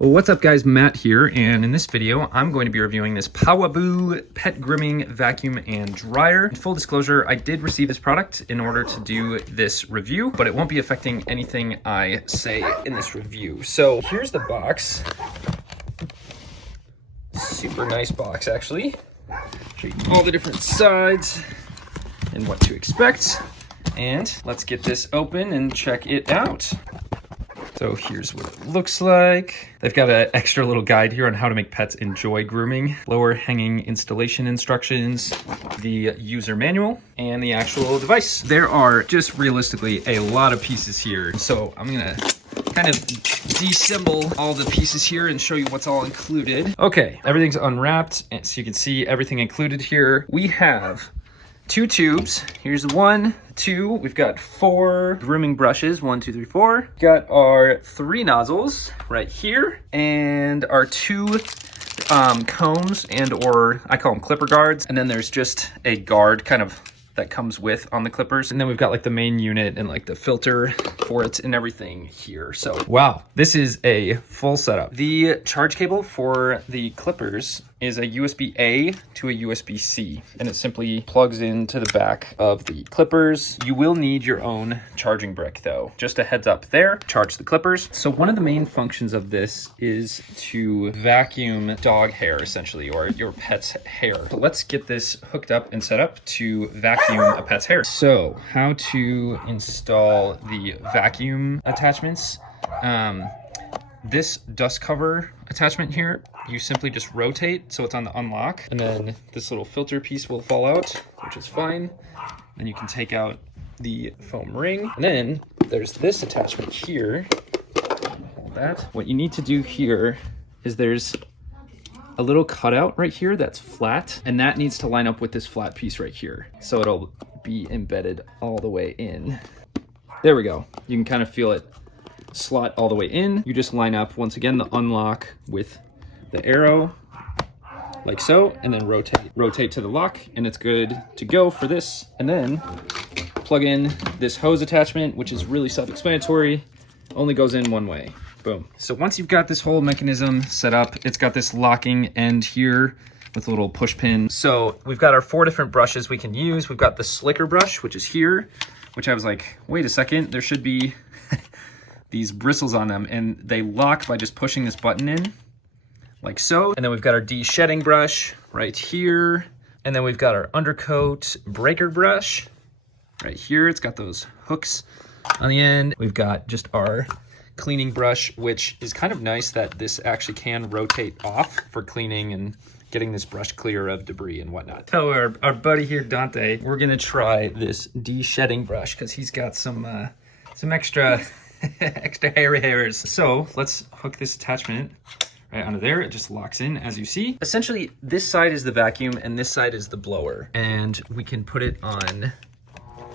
Well, what's up guys, Matt here, and in this video I'm going to be reviewing this Pawaboo pet grooming vacuum and dryer. In full disclosure, I did receive this product in order to do this review, but it won't be affecting anything I say in this review. So here's the box. Super nice box actually. Show you all the different sides and what to expect. And let's get this open and check it out. So here's what it looks like. They've got an extra little guide here on how to make pets enjoy grooming, lower hanging installation instructions, the user manual, and the actual device. There are just realistically a lot of pieces here. So I'm gonna kind of deassemble all the pieces here and show you what's all included. Okay, everything's unwrapped, and so you can see everything included here. We have 2 tubes. Here's 1, 2. We've got 4 grooming brushes. 1, 2, 3, 4. We've got our 3 nozzles right here, and our 2 combs, and or I call them clipper guards. And then there's just a guard kind of that comes with on the clippers. And then we've got like the main unit and like the filter for it and everything here. So wow, this is a full setup. The charge cable for the clippers is a USB-A to a USB-C, and it simply plugs into the back of the clippers. You will need your own charging brick though. Just a heads up there, charge the clippers. So one of the main functions of this is to vacuum dog hair essentially, or your pet's hair. So let's get this hooked up and set up to vacuum a pet's hair. So how to install the vacuum attachments. This dust cover attachment here, you simply just rotate so it's on the unlock, and then this little filter piece will fall out, which is fine. Then you can take out the foam ring, and then there's this attachment here. Hold that. What you need to do here is there's a little cutout right here that's flat, and that needs to line up with this flat piece right here, so it'll be embedded all the way in. There we go. You can kind of feel it slot all the way in. You just line up once again the unlock with the arrow like so, and then rotate to the lock, and it's good to go for this. And then plug in this hose attachment, which is really self-explanatory, only goes in one way. Boom. So once you've got this whole mechanism set up, it's got this locking end here with a little push pin. So we've got our 4 different brushes we can use. We've got the slicker brush, which is here, which I was like, wait a second, there should be these bristles on them, and they lock by just pushing this button in like so. And then we've got our de-shedding brush right here, and then we've got our Undercoat breaker brush right here. It's got those hooks on the end. We've got just our cleaning brush, which is kind of nice that this actually can rotate off for cleaning and getting this brush clear of debris and whatnot. So our buddy here, Dante, we're gonna try this de-shedding brush because he's got some extra extra hairs. So let's hook this attachment right onto there. It just locks in, as you see. Essentially, this side is the vacuum and this side is the blower, and we can put it on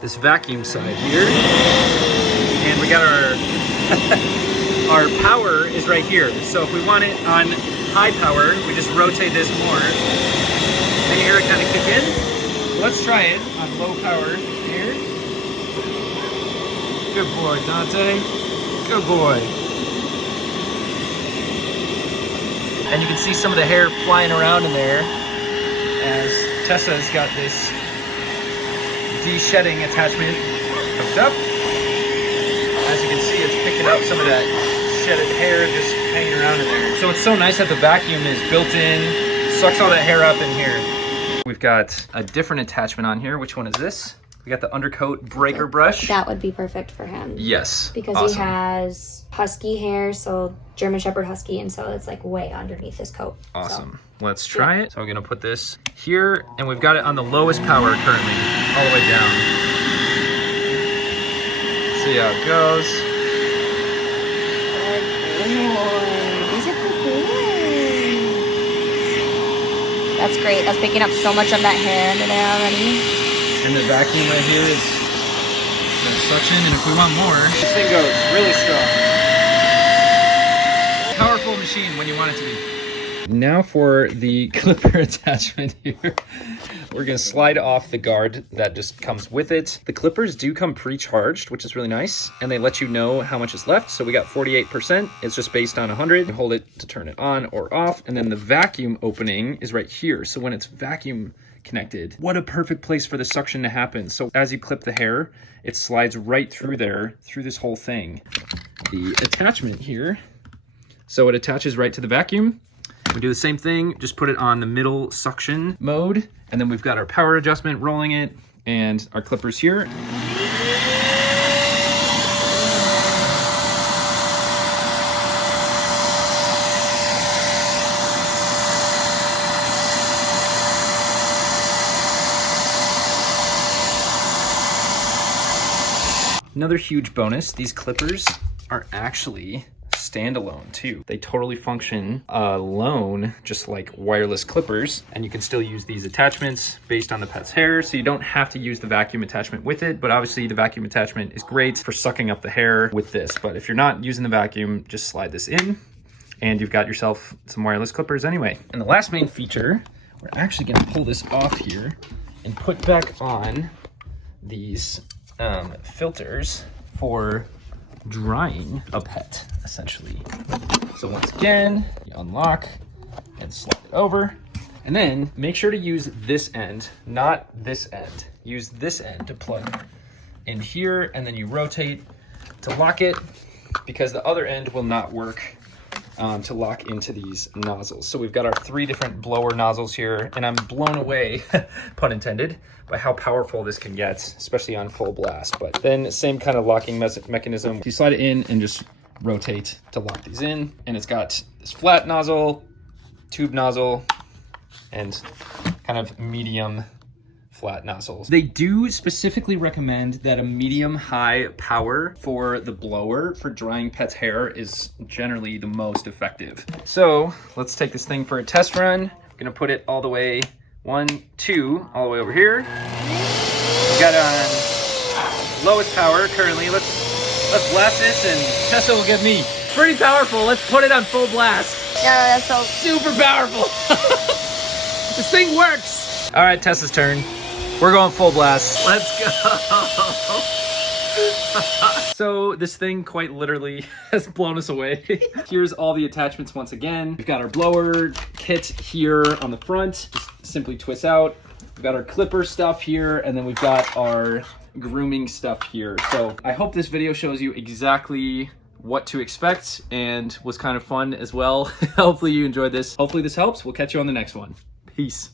this vacuum side here, and we got our power is right here. So if we want it on high power, we just rotate this more, then you hear it kind of kick in. Let's try it on low power here. Good boy, Dante. Good boy. And you can see some of the hair flying around in there as Tessa's got this de-shedding attachment hooked up. As you can see, it's picking up some of that shedded hair just hanging around in there. So it's so nice that the vacuum is built in, sucks all that hair up in here. We've got a different attachment on here. Which one is this? We got the Undercoat breaker brush. That would be perfect for him. Yes. Because awesome. He has husky hair, so German Shepherd husky, and so it's like way underneath his coat. Awesome. So, let's try it. So I'm gonna put this here, and we've got it on the lowest power currently, all the way down. See how it goes. Good boy. He's a good boy. That's great. That's picking up so much of that hair under there already. And the vacuum right here is suction, and if we want more, this thing goes really strong. Powerful machine when you want it to be. Now for the clipper attachment here. We're gonna slide off the guard that just comes with it. The clippers do come pre-charged, which is really nice, and they let you know how much is left. So we got 48%. It's just based on 100. You hold it to turn it on or off, and then the vacuum opening is right here. So when it's vacuum connected, what a perfect place for the suction to happen. So as you clip the hair, it slides right through there, through this whole thing. The attachment here, so it attaches right to the vacuum. We do the same thing, just put it on the middle suction mode, and then we've got our power adjustment rolling it, and our clippers here. Another huge bonus, these clippers are actually standalone too. They totally function alone, just like wireless clippers, and you can still use these attachments based on the pet's hair, so you don't have to use the vacuum attachment with it, but obviously the vacuum attachment is great for sucking up the hair with this, but if you're not using the vacuum, just slide this in, and you've got yourself some wireless clippers anyway. And the last main feature, we're actually gonna pull this off here and put back on these filters for drying a pet, essentially. So once again, you unlock and slide it over, and then make sure to use this end, not this end. Use this end to plug in here, and then you rotate to lock it, because the other end will not work to lock into these nozzles. So we've got our 3 different blower nozzles here, and I'm blown away, pun intended, by how powerful this can get, especially on full blast. But then same kind of locking mechanism. You slide it in and just rotate to lock these in, and it's got this flat nozzle, tube nozzle, and kind of medium flat nozzles. They do specifically recommend that a medium-high power for the blower for drying pets' hair is generally the most effective. So let's take this thing for a test run. I'm gonna put it all the way, 1, 2, all the way over here. We've got on lowest power currently. Let's blast this, and Tessa will give me pretty powerful. Let's put it on full blast. Yeah, that's so super powerful. This thing works. All right, Tessa's turn. We're going full blast. Let's go. So this thing quite literally has blown us away. Here's all the attachments once again. We've got our blower kit here on the front. Just simply twists out. We've got our clipper stuff here, and then we've got our grooming stuff here. So I hope this video shows you exactly what to expect and was kind of fun as well. Hopefully you enjoyed this. Hopefully this helps. We'll catch you on the next one. Peace.